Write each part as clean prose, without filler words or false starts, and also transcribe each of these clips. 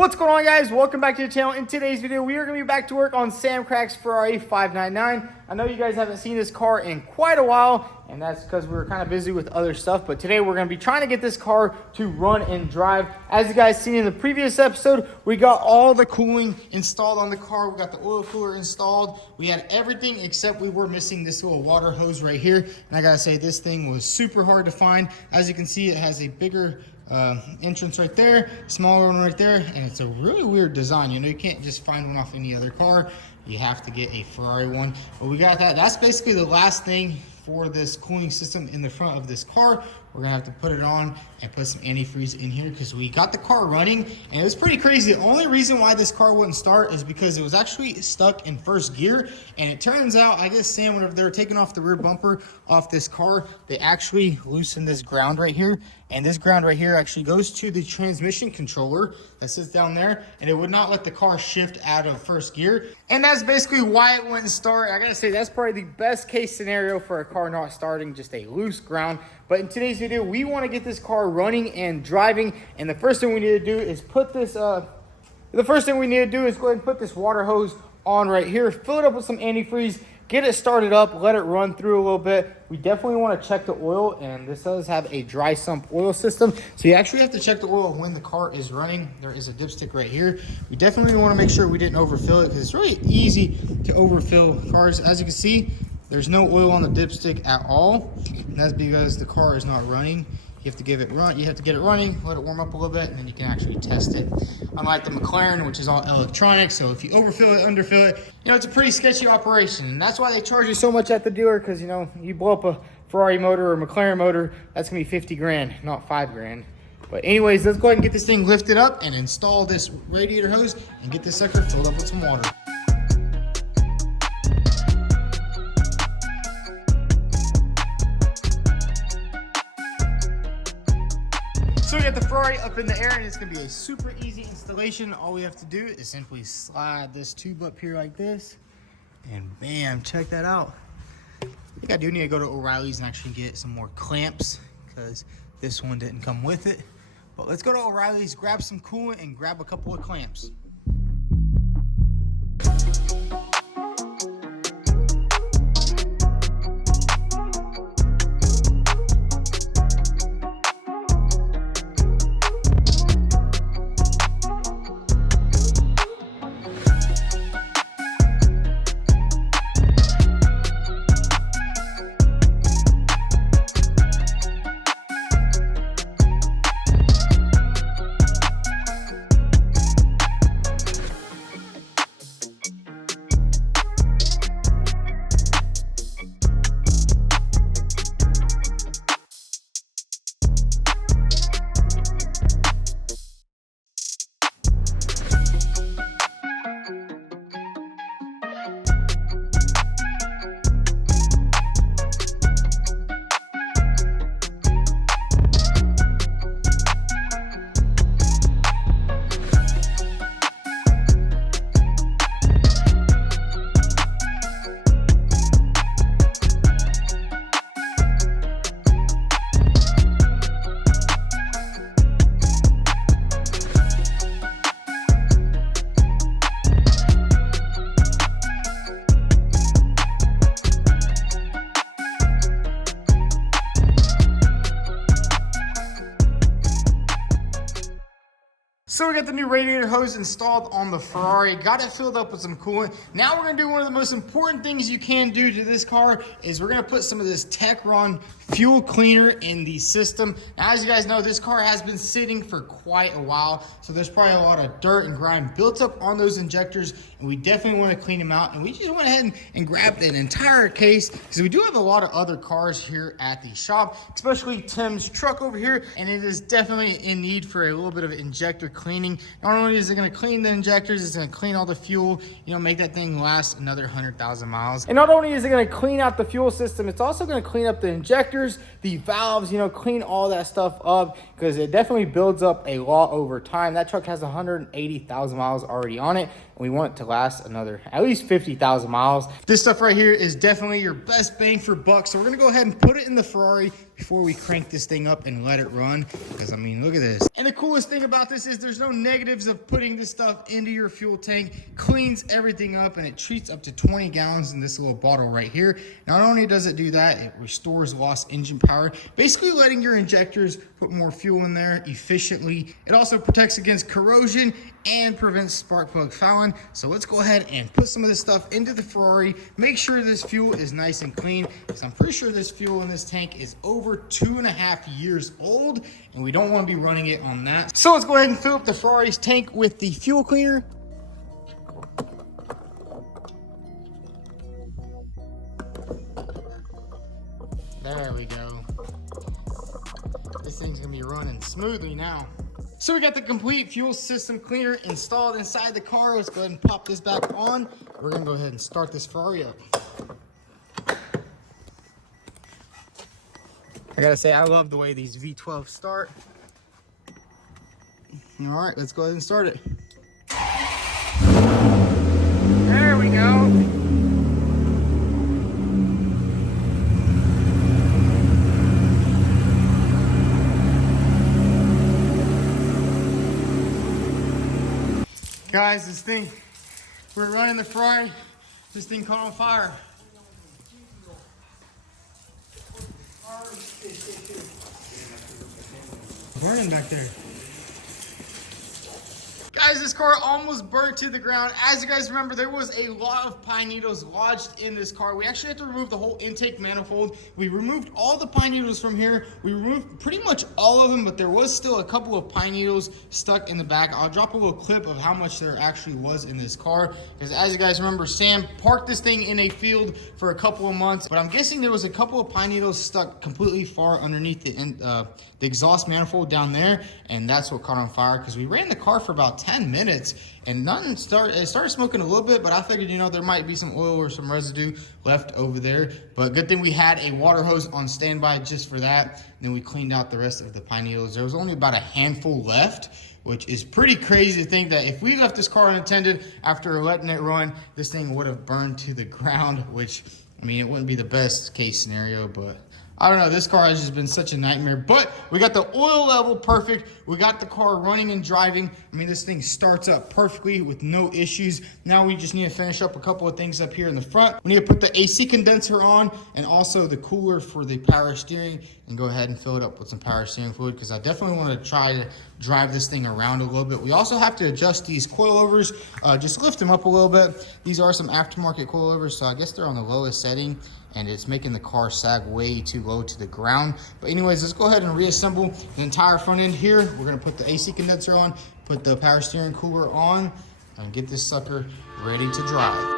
What's going on, guys? Welcome back to the channel. In today's video, we are going to be back to work on Samcacs Ferrari 599. I know you guys haven't seen this car in quite a while, and that's because we were kind of busy with other stuff, but today we're going to be trying to get this car to run and drive. As you guys seen in the previous episode, we got all the cooling installed on the car. We got the oil cooler installed. We had everything except we were missing this little water hose right here, and I gotta say, this thing was super hard to find. As you can see, it has a bigger entrance right there, smaller one right there, and it's a really weird design. You know, you can't just find one off any other car. You have to get a Ferrari one, but we got that. That's basically the last thing for this cooling system in the front of this car. We're gonna have to put it on and put some antifreeze in here because we got the car running and it was pretty crazy. The only reason why this car wouldn't start is because it was actually stuck in first gear, and it turns out, I guess Sam, whenever they were taking off the rear bumper off this car, they actually loosened this ground right here, and this ground right here actually goes to the transmission controller that sits down there, and it would not let the car shift out of first gear, and that's basically why it wouldn't start. I gotta say, that's probably the best case scenario for a car not starting, just a loose ground. But in today's video, we want to get this car running and driving, and the first thing we need to do is put this go ahead and put this water hose on right here, fill it up with some antifreeze, get it started up, let it run through a little bit. We definitely want to check the oil, and this does have a dry sump oil system, so you actually have to check the oil when the car is running. There is a dipstick right here. We definitely want to make sure we didn't overfill it, because it's really easy to overfill cars. As you can see, there's no oil on the dipstick at all, and that's because the car is not running. You have to get it running, let it warm up a little bit, and then you can actually test it. Unlike the McLaren, which is all electronic, so if you overfill it, underfill it, you know, it's a pretty sketchy operation. And that's why they charge you so much at the dealer, because, you know, you blow up a Ferrari motor or a McLaren motor, that's gonna be 50 grand, not 5 grand. But anyways, let's go ahead and get this thing lifted up and install this radiator hose and get this sucker filled up with some water. So we got the Ferrari up in the air, and it's gonna be a super easy installation. All we have to do is simply slide this tube up here like this, and bam, check that out. I think I do need to go to O'Reilly's and actually get some more clamps, because this one didn't come with it. But let's go to O'Reilly's, grab some coolant, and grab a couple of clamps. So we got the new radiator hose installed on the Ferrari, got it filled up with some coolant. Now we're gonna do one of the most important things you can do to this car, is we're gonna put some of this Techron fuel cleaner in the system. Now, as you guys know, this car has been sitting for quite a while, so there's probably a lot of dirt and grime built up on those injectors, and we definitely wanna clean them out. And we just went ahead and grabbed an entire case, because we do have a lot of other cars here at the shop, especially Tim's truck over here, and it is definitely in need for a little bit of injector cleaning. Not only is it going to clean the injectors, it's going to clean all the fuel, you know, make that thing last another 100,000 miles. And not only is it going to clean out the fuel system, it's also going to clean up the injectors, the valves, you know, clean all that stuff up, because it definitely builds up a lot over time. That truck has 180,000 miles already on it, and we want it to last another at least 50,000 miles. This stuff right here is definitely your best bang for buck, so we're going to go ahead and put it in the Ferrari before we crank this thing up and let it run. Because I mean, look at this. And the coolest thing about this is there's no negatives of putting this stuff into your fuel tank. Cleans everything up, and it treats up to 20 gallons in this little bottle right here. Not only does it do that, it restores lost engine power, basically letting your injectors put more fuel in there efficiently. It also protects against corrosion and prevents spark plug fouling. So let's go ahead and put some of this stuff into the Ferrari. Make sure this fuel is nice and clean, because I'm pretty sure this fuel in this tank is over 2.5 years old, and we don't want to be running it on that. So let's go ahead and fill up the Ferrari's tank with the fuel cleaner. There we go. This thing's gonna be running smoothly now. So we got the complete fuel system cleaner installed inside the car. Let's go ahead and pop this back on. We're gonna go ahead and start this Ferrari up. I gotta say, I love the way these V12 start. All right, let's go ahead and start it. There we go. Guys, this thing, we're running the Ferrari. This thing caught on fire. Burning back there. Guys, this car almost burnt to the ground. As you guys remember, there was a lot of pine needles lodged in this car. We actually had to remove the whole intake manifold. We removed all the pine needles from here. We removed pretty much all of them, but there was still a couple of pine needles stuck in the back. I'll drop a little clip of how much there actually was in this car, because as you guys remember, Sam parked this thing in a field for a couple of months, but I'm guessing there was a couple of pine needles stuck completely far underneath the exhaust manifold down there, and that's what caught on fire, because we ran the car for about 10 minutes and it started smoking a little bit, but I figured, you know, there might be some oil or some residue left over there. But good thing we had a water hose on standby just for that. And then we cleaned out the rest of the pine needles. There was only about a handful left, which is pretty crazy to think that if we left this car unattended after letting it run, this thing would have burned to the ground, which, I mean, it wouldn't be the best case scenario, but I don't know, this car has just been such a nightmare. But we got the oil level perfect. We got the car running and driving. I mean, this thing starts up perfectly with no issues. Now we just need to finish up a couple of things up here in the front. We need to put the AC condenser on and also the cooler for the power steering, and go ahead and fill it up with some power steering fluid, because I definitely want to try to drive this thing around a little bit. We also have to adjust these coilovers, just lift them up a little bit. These are some aftermarket coilovers, so I guess they're on the lowest setting, and it's making the car sag way too low to the ground. But anyways, let's go ahead and reassemble the entire front end here. We're gonna put the AC condenser on, put the power steering cooler on, and get this sucker ready to drive.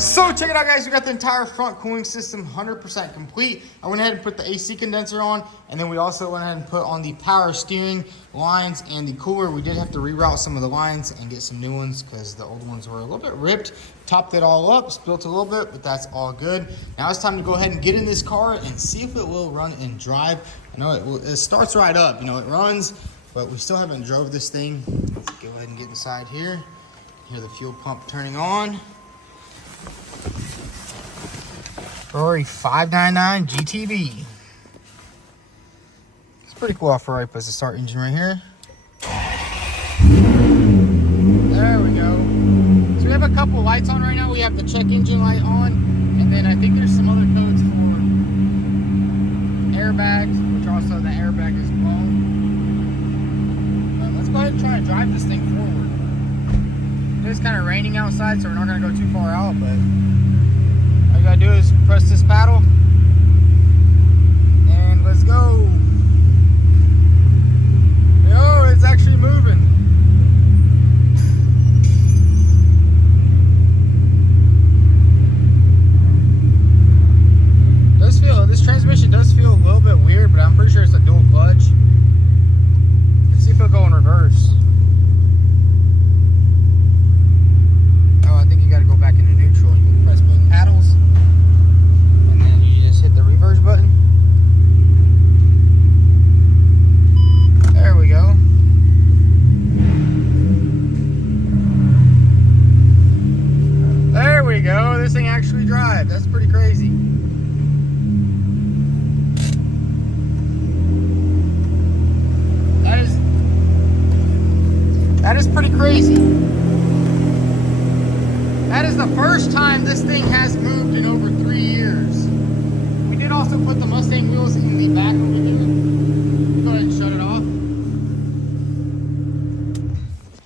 So check it out, guys. We got the entire front cooling system 100% complete. I went ahead and put the AC condenser on, and then we also went ahead and put on the power steering lines and the cooler. We did have to reroute some of the lines and get some new ones because the old ones were a little bit ripped. Topped it all up, spilt a little bit, but that's all good. Now it's time to go ahead and get in this car and see if it will run and drive. I know it starts right up, you know, it runs, but we still haven't drove this thing. Let's go ahead and get inside here. Hear the fuel pump turning on. Ferrari 599 GTB. Let's Pretty cool how Ferrari puts the start engine right here. There we go. So we have a couple lights on right now. We have the check engine light on, and then I think there's some other codes for airbags, which also the airbag is blown. But let's go ahead and try to drive this thing forward. It is kind of raining outside, so we're not going to go too far out, but all you got to do is press this paddle, and let's go. Yo, it's actually moving. This transmission does feel a little bit weird, but I'm pretty sure it's a dual clutch. Let's see if it'll go in reverse. Oh, I think you got to go back into neutral. You can press both paddles, and then you just hit the reverse button. There we go. There we go. This thing actually drives. That's pretty crazy. That is pretty crazy. That is the first time this thing has moved in over 3 years. We did also put the Mustang wheels in the back over here. Go ahead and shut it off.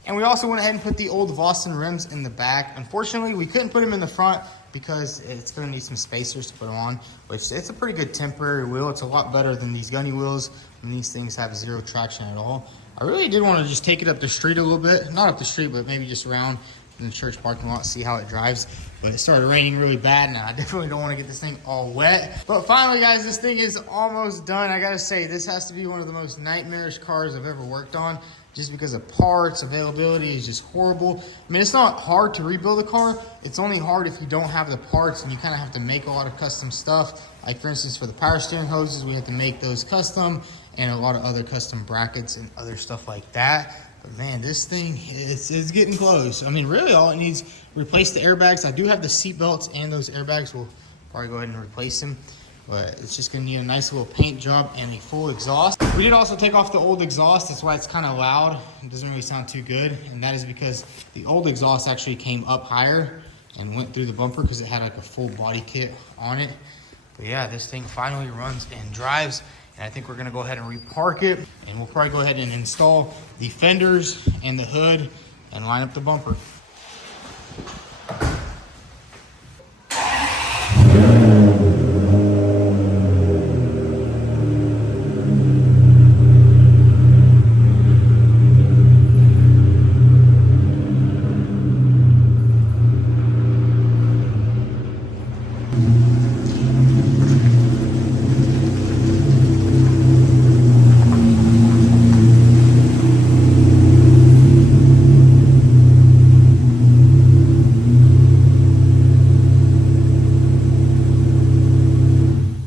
And we also went ahead and put the old Boston rims in the back. Unfortunately, we couldn't put them in the front because it's going to need some spacers to put them on, which it's a pretty good temporary wheel. It's a lot better than these gunny wheels, and these things have zero traction at all. I really did want to just take it up the street a little bit. Not up the street, but maybe just around in the church parking lot, see how it drives. But it started raining really bad, and I definitely don't want to get this thing all wet. But finally, guys, this thing is almost done. I gotta say, this has to be one of the most nightmarish cars I've ever worked on, just because of parts, availability is just horrible. I mean, it's not hard to rebuild a car. It's only hard if you don't have the parts, and you kind of have to make a lot of custom stuff. Like, for instance, for the power steering hoses, we have to make those custom, and a lot of other custom brackets and other stuff like that. But man, this thing is getting close. I mean, really all it needs, replace the airbags. I do have the seat belts and those airbags. We'll probably go ahead and replace them, but it's just gonna need a nice little paint job and a full exhaust. We did also take off the old exhaust. That's why it's kind of loud. It doesn't really sound too good, and that is because the old exhaust actually came up higher and went through the bumper because it had like a full body kit on it. But yeah, this thing finally runs and drives. And I think we're gonna go ahead and repark it, and we'll probably go ahead and install the fenders and the hood and line up the bumper.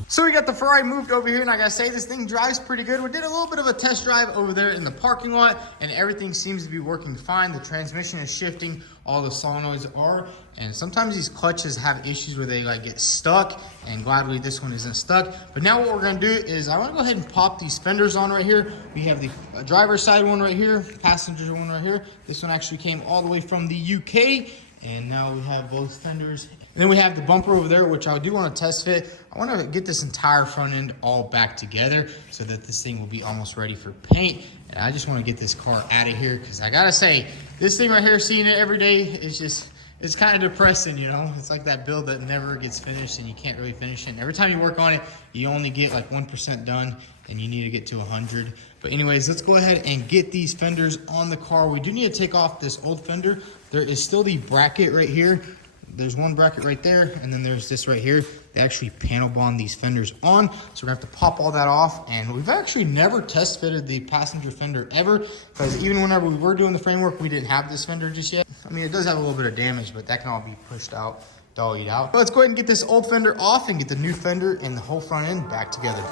So we got the Ferrari moved over here, and I gotta say, this thing drives pretty good. We did a little bit of a test drive over there in the parking lot, and everything seems to be working fine. The transmission is shifting, all the solenoids are, and sometimes these clutches have issues where they like get stuck, and gladly this one isn't stuck. But now what we're gonna do is I wanna go ahead and pop these fenders on right here. We have the driver's side one right here, passenger one right here. This one actually came all the way from the UK, and now we have both fenders. And then we have the bumper over there, which I do want to test fit. I want to get this entire front end all back together so that this thing will be almost ready for paint. And I just want to get this car out of here because I got to say, this thing right here, seeing it every day, is just, it's kind of depressing, you know? It's like that build that never gets finished and you can't really finish it. And every time you work on it, you only get like 1% done and you need to get to 100. But anyways, let's go ahead and get these fenders on the car. We do need to take off this old fender. There is still the bracket right here. There's one bracket right there, and then there's this right here. They actually panel bond these fenders on, so we're gonna have to pop all that off. And we've actually never test fitted the passenger fender ever, because even whenever we were doing the framework, we didn't have this fender just yet. I mean, it does have a little bit of damage, but that can all be pushed out, dollied out. But let's go ahead and get this old fender off and get the new fender and the whole front end back together.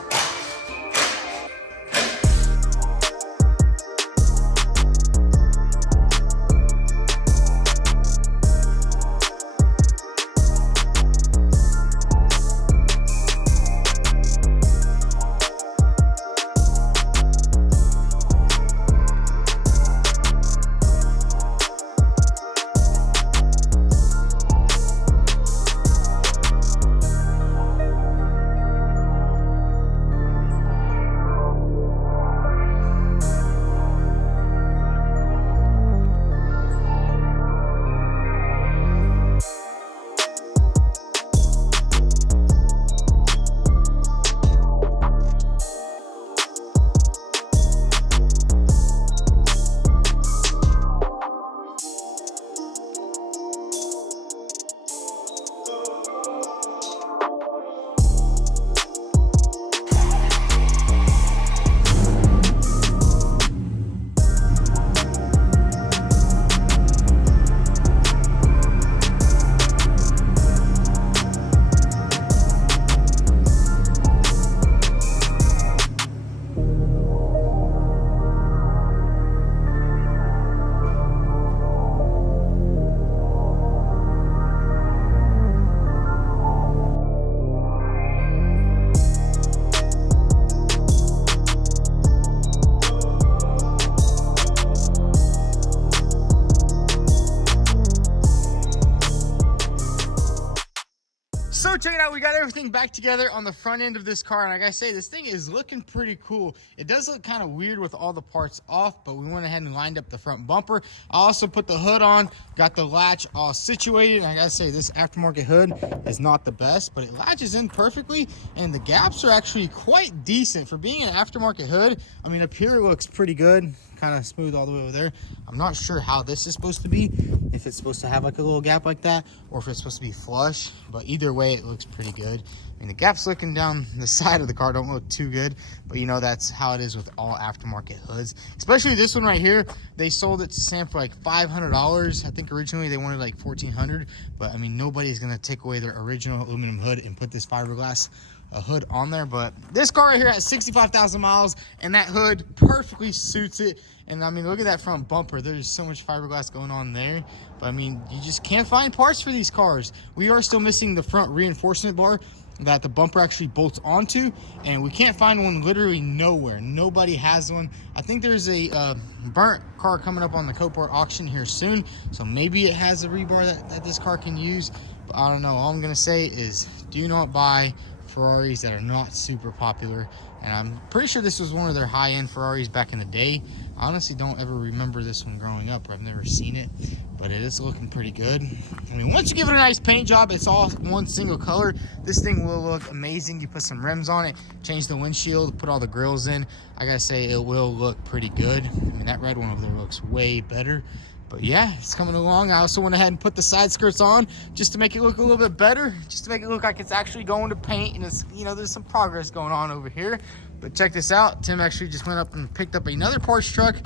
So check it out, we got everything back together on the front end of this car, and I gotta say, this thing is looking pretty cool. It does look kind of weird with all the parts off, but we went ahead and lined up the front bumper. I also put the hood on, got the latch all situated, and I gotta say, this aftermarket hood is not the best, but it latches in perfectly, and the gaps are actually quite decent for being an aftermarket hood. I mean, up here it looks pretty good, kind of smooth all the way over there. I'm not sure how this is supposed to be, if it's supposed to have like a little gap like that, or if it's supposed to be flush, but either way it looks pretty good. I mean, the gaps looking down the side of the car don't look too good, but you know, that's how it is with all aftermarket hoods, especially this one right here. They sold it to Sam for like $500. I think originally they wanted like $1,400, but I mean, nobody's gonna take away their original aluminum hood and put this fiberglass hood on there. But this car right here has 65,000 miles, and that hood perfectly suits it. And I mean, look at that front bumper. There's so much fiberglass going on there, but I mean, you just can't find parts for these cars. We are still missing the front reinforcement bar that the bumper actually bolts onto, and we can't find one literally nowhere. Nobody has one. I think there's a burnt car coming up on the Copart auction here soon, so maybe it has a rebar that this car can use, but I don't know. All I'm gonna say is, do not buy Ferraris that are not super popular. And I'm pretty sure this was one of their high-end Ferraris back in the day. I honestly don't ever remember this one growing up. I've never seen it, but it is looking pretty good. I mean, once you give it a nice paint job, it's all one single color, this thing will look amazing. You put some rims on it, change the windshield, put all the grills in, I gotta say, it will look pretty good. I mean, that red one over there looks way better. But yeah, it's coming along. I also went ahead and put the side skirts on just to make it look a little bit better, just to make it look like it's actually going to paint, and it's, you know, there's some progress going on over here. But check this out. Tim actually just went up and picked up another Porsche truck.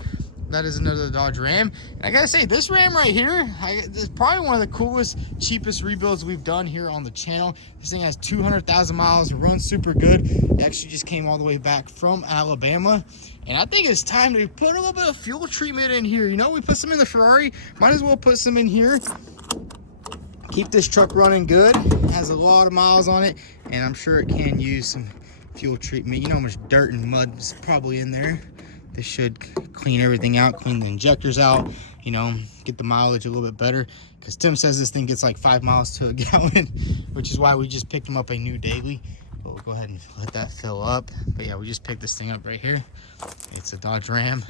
That is another Dodge Ram. And I gotta say, this Ram right here, this is probably one of the coolest, cheapest rebuilds we've done here on the channel. This thing has 200,000 miles, it runs super good. It actually just came all the way back from Alabama. And I think it's time to put a little bit of fuel treatment in here. You know, we put some in the Ferrari, might as well put some in here. Keep this truck running good. It has a lot of miles on it, and I'm sure it can use some fuel treatment. You know how much dirt and mud is probably in there. This should clean everything out, clean the injectors out, you know, get the mileage a little bit better. Because Tim says this thing gets like 5 miles to a gallon, which is why we just picked him up a new daily. But we'll go ahead and let that fill up. But yeah, we just picked this thing up right here. It's a Dodge Ram.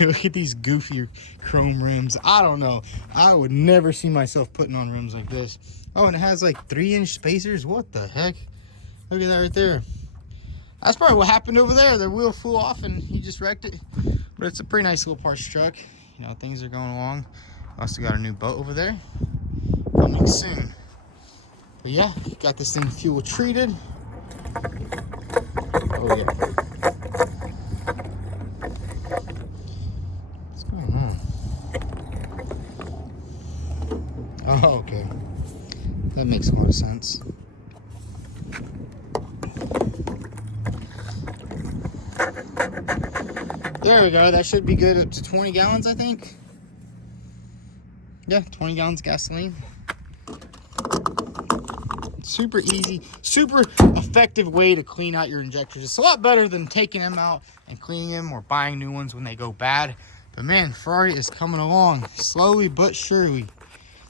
Look at these goofy chrome rims. I don't know. I would never see myself putting on rims like this. Oh, and it has like 3-inch spacers. What the heck? Look at that right there. That's probably what happened over there. The wheel flew off and he just wrecked it. But it's a pretty nice little Porsche truck. You know, things are going along. Also got a new boat over there coming soon. But yeah, got this thing fuel treated. Oh yeah. What's going on? Oh, okay. That makes a lot of sense. There we go. That should be good up to 20 gallons, I think. Yeah, 20 gallons of gasoline. Super easy, super effective way to clean out your injectors. It's a lot better than taking them out and cleaning them or buying new ones when they go bad. But man, Ferrari is coming along slowly but surely.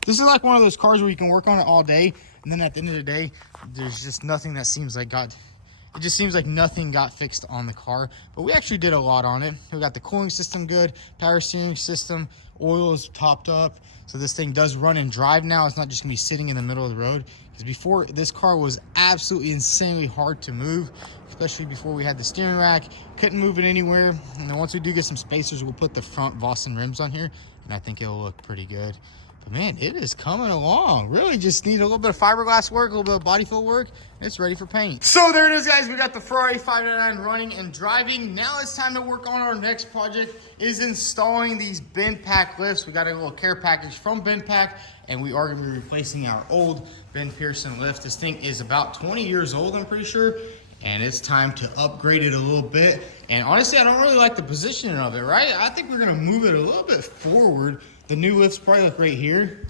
This is like one of those cars where you can work on it all day, and then at the end of the day, there's just nothing that seems like it just seems like nothing got fixed on the car. But we actually did a lot on it. We got the cooling system good, power steering system, oil is topped up. So this thing does run and drive now. It's not just gonna be sitting in the middle of the road. Because before, this car was absolutely insanely hard to move, especially before we had the steering rack. Couldn't move it anywhere. And then once we do get some spacers, we'll put the front Vossen rims on here, and I think it'll look pretty good. But man, it is coming along. Really just need a little bit of fiberglass work, a little bit of body fill work, and it's ready for paint. So there it is, guys. We got the Ferrari 599 running and driving. Now it's time to work on our next project, is installing these bin pack lifts. We got a little care package from bin pack, and we are gonna be replacing our old Ben Pearson lift. This thing is about 20 years old, I'm pretty sure, and it's time to upgrade it a little bit. And honestly, I don't really like the positioning of it, right? I think we're gonna move it a little bit forward. The new lift's probably like right here.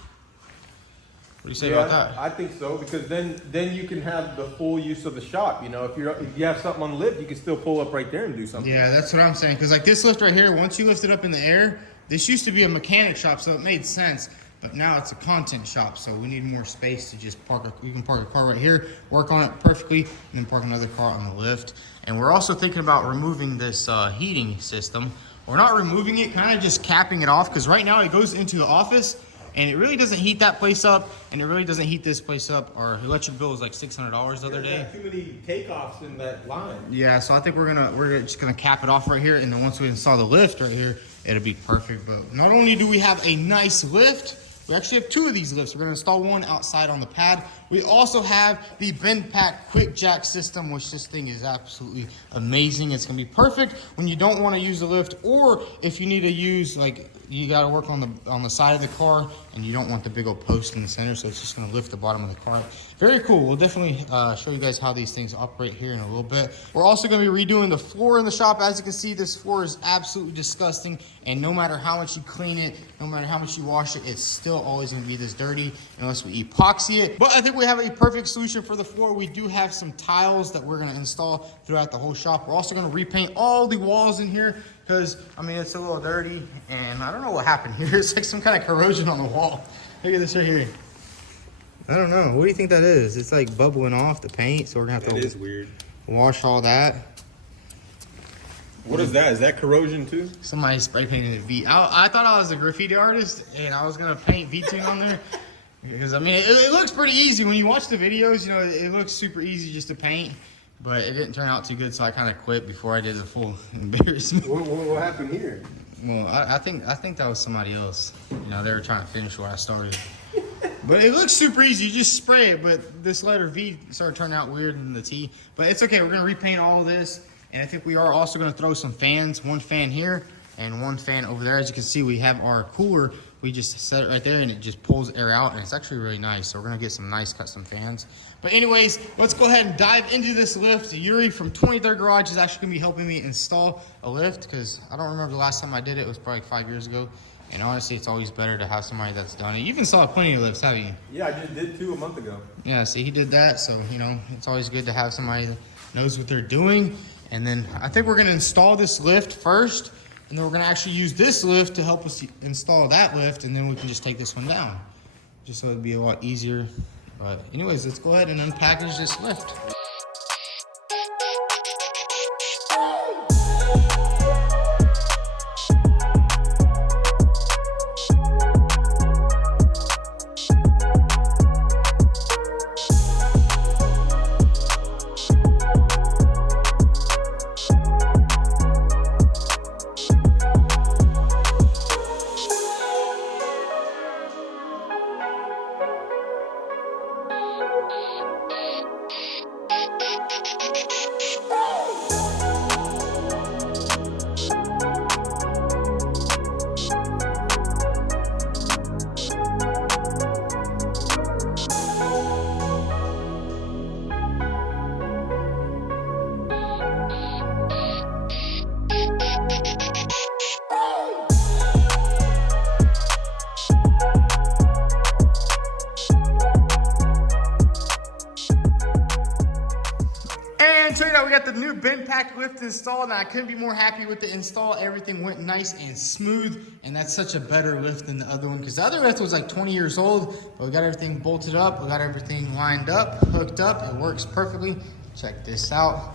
What do you say about that? I think so, because then you can have the full use of the shop. You know, if you have something on the lift, you can still pull up right there and do something. Yeah, that's what I'm saying. Because like this lift right here, once you lift it up in the air, this used to be a mechanic shop, so it made sense. but now it's a content shop, so we need more space to just you can park a car right here, work on it perfectly, and then park another car on the lift. And we're also thinking about removing this heating system. We're not removing it, kind of just capping it off, because right now it goes into the office and it really doesn't heat that place up, and it really doesn't heat this place up. Our electric bill was like $600 the other day. Too many takeoffs in that line. Yeah, so I think we're just gonna cap it off right here, and then once we install the lift right here, it'll be perfect. But not only do we have a nice lift, we actually have 2 of these lifts. We're gonna install one outside on the pad. We also have the bend pack quick jack system, which this thing is absolutely amazing. It's gonna be perfect when you don't wanna use the lift, or if you need to use, like, you gotta work on the side of the car and you don't want the big old post in the center, so it's just gonna lift the bottom of the car up. Very cool. We'll definitely show you guys how these things operate here in a little bit. We're also gonna be redoing the floor in the shop. As you can see, this floor is absolutely disgusting, and no matter how much you clean it, no matter how much you wash it, it's still always gonna be this dirty unless we epoxy it. But I think we have a perfect solution for the floor. We do have some tiles that we're gonna install throughout the whole shop. We're also gonna repaint all the walls in here, because, I mean, it's a little dirty, and I don't know what happened here. It's like some kind of corrosion on the wall. Look at this right here. I don't know. What do you think that is? It's like bubbling off the paint, so we're going to have to... That is weird. Wash all that. What is that? Is that corrosion too? Somebody spray painted a V. I thought I was a graffiti artist, and I was going to paint vTuned on there. Because, I mean, it looks pretty easy. When you watch the videos, you know, it looks super easy just to paint. But it didn't turn out too good, so I kind of quit before I did the full embarrassment. What happened here? Well, I think that was somebody else. You know, they were trying to finish where I started. But it looks super easy. You just spray it, but this letter V started turning out weird in the T. But it's okay. We're going to repaint all of this. And I think we are also going to throw some fans. One fan here and one fan over there. As you can see, we have our cooler. We just set it right there, and it just pulls air out, and it's actually really nice. So we're gonna get some nice custom fans. But anyways, let's go ahead and dive into this lift. Yuri from 23rd Garage is actually gonna be helping me install a lift, because I don't remember the last time I did it. It was probably like 5 years ago. And honestly, it's always better to have somebody that's done it. You've installed plenty of lifts, haven't you? Yeah, I just did 2 a month ago. Yeah, see, he did that. So, you know, it's always good to have somebody that knows what they're doing. And then I think we're gonna install this lift first. And then we're gonna actually use this lift to help us install that lift, and then we can just take this one down. Just so it'd be a lot easier. But anyways, let's go ahead and unpackage this lift. So yeah, we got the new bend pack lift installed, and I couldn't be more happy with the install. Everything went nice and smooth, and that's such a better lift than the other one, because the other lift was like 20 years old, but we got everything bolted up, we got everything lined up, hooked up, it works perfectly. Check this out.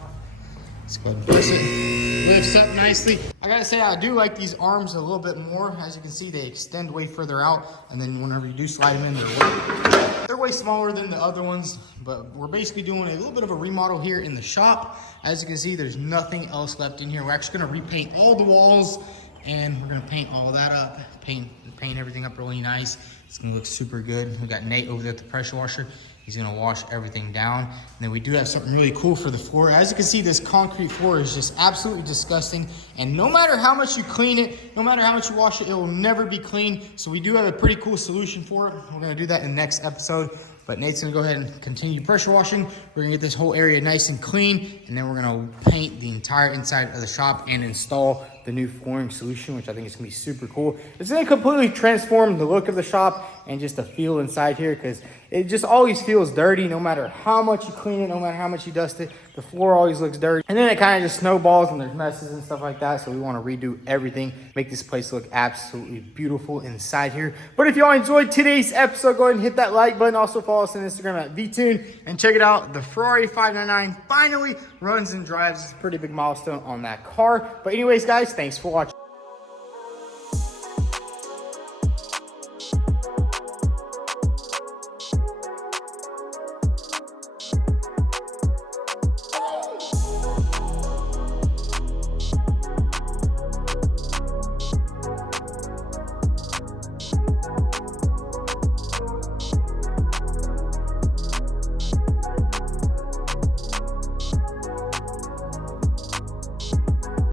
Let's go ahead and press it. Lifts up nicely. I gotta say, I do like these arms a little bit more. As you can see, they extend way further out, and then whenever you do slide them in, they're way smaller than the other ones. But we're basically doing a little bit of a remodel here in the shop. As you can see, there's nothing else left in here. We're actually gonna repaint all the walls, and we're gonna paint all that up, paint everything up really nice. It's gonna look super good. We got Nate over there at the pressure washer. He's gonna wash everything down. And then we do have something really cool for the floor. As you can see, this concrete floor is just absolutely disgusting. And no matter how much you clean it, no matter how much you wash it, it will never be clean. So we do have a pretty cool solution for it. We're gonna do that in the next episode. But Nate's gonna go ahead and continue pressure washing. We're gonna get this whole area nice and clean. And then we're gonna paint the entire inside of the shop and install the new flooring solution, which I think is gonna be super cool. It's gonna completely transform the look of the shop and just the feel inside here, because it just always feels dirty no matter how much you clean it, no matter how much you dust it. The floor always looks dirty. And then it kind of just snowballs and there's messes and stuff like that. So we want to redo everything, make this place look absolutely beautiful inside here. But if y'all enjoyed today's episode, go ahead and hit that like button. Also follow us on Instagram at vTuned and check it out. The Ferrari 599 finally runs and drives. It's a pretty big milestone on that car. But anyways, guys, thanks for watching.